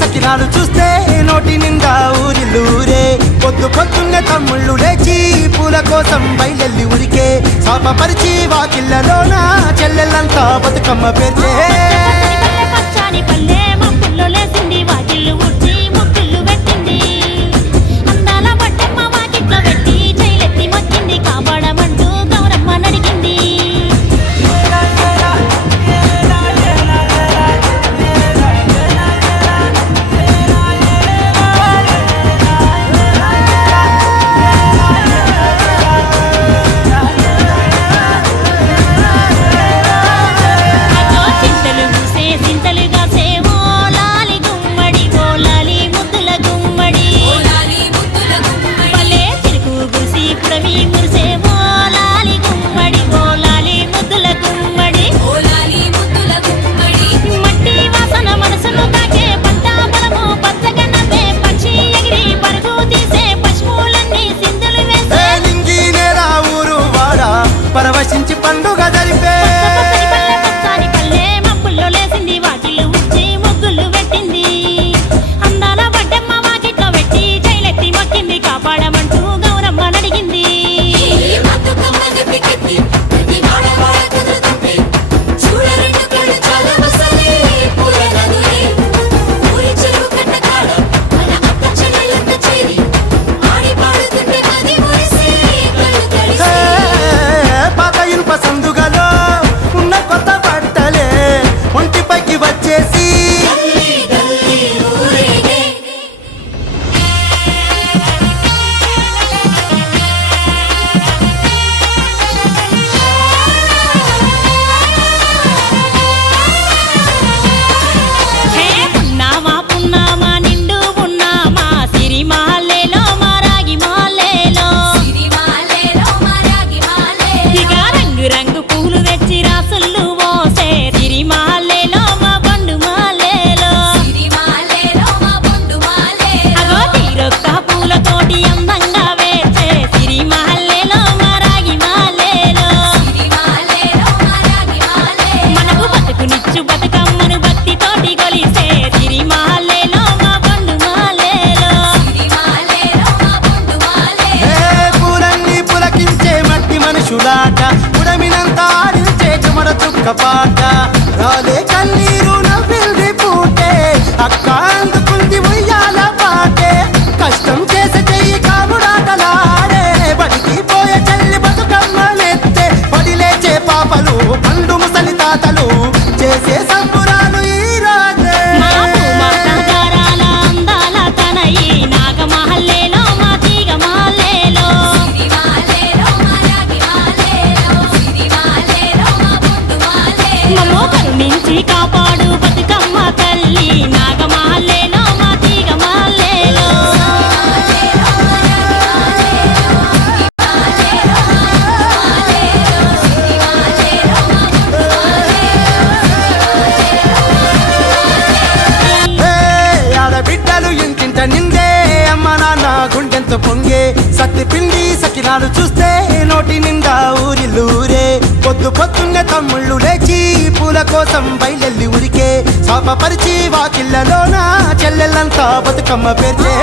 సకినాలు చూస్తే నోటి నిండా ఊరిల్లూరే పొద్దు పొద్దున్నే తమ్ముళ్ళు లేచి పూల కోసం బయలెల్లి ఉరికే శాపపరిచి వాకిళ్ళలోన చెల్లెళ్ళంతా బతుకమ్మ పేర్చే పాట రాలే కన్నీరు నవ్వింది పూటే అక్క అందుకుంది ఉయ్యాల పాటే కష్టం చేసే చెయ్యి కాముడాటలాడే బడికి పోయే చెల్లి బతుకమ్మనెత్తే పడి లేచే పాపలు పండు ముసలి తాతలు చేసే సంబురాలు ఈ రోజే నుంచి కాపాడు బతుకమ్మ తల్లి నాగమహల్లేలో మా తీగ మహల్లేలో ఆడబిడ్డలు ఇంటింట నిందే అమ్మ నాన్న గుండెంతో పొంగే సత్తి పిండి సకినాలు చూస్తే నోటి నిండా ఊరిల్లూరే పొద్దు పొద్దున్నే తమ్ముళ్ళు లేచి పూల కోసం బయలెల్లి ఉరికే శాపపరిచి వాకిళ్ళలోన చెల్లెళ్ళంతా బతుకమ్మ పేర్చే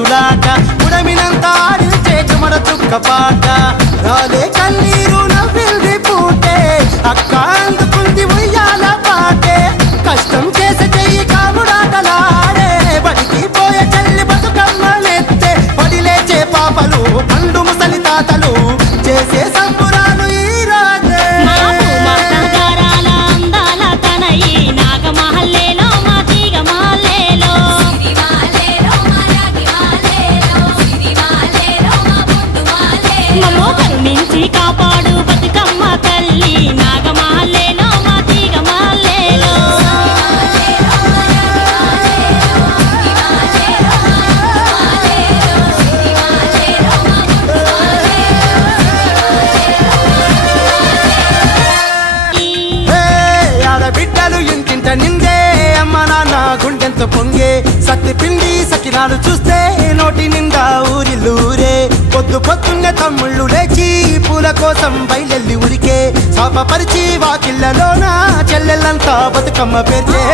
రుచులాట ఉడమినంత ఆడించే కుమర చుక్క పాట రాలే కన్నీరు నవ్వింది పూటే అక్క అందుకుంది ఉయ్యాల పాటే కష్టం చేసే చెయ్యి కాముడాటలాడే బడికి పోయే చెల్లి బతుకమ్మ నెత్తే పడి లేచే పాపలు పండు ముసలి తాతలు చేసే సంబురాలు ఈ రాజే మాపు మస్తగారాల అందాల తనయి నాగమహల్లేలో మా తీగ మహల్లేలో మమ్మో కరుణించి కాపాడు బతుకమ్మ తల్లి నాగమహల్లేలో మా తీగ మహల్లేలో హే, ఆడబిడ్డలు ఇంటింట నిందే అమ్మ నాన్న గుండెంత పొంగే సత్తి పిండి సకినాలు చూస్తే నోటి నిండా ఊరిల్లూరే పొద్దున్నే తమ్ముళ్ళు లేచి పూల కోసం బయలెల్లి ఉరికే శాపపరిచి వాకిళ్ళలోన చెల్లెళ్ళంతా బతుకమ్మ పేర్చే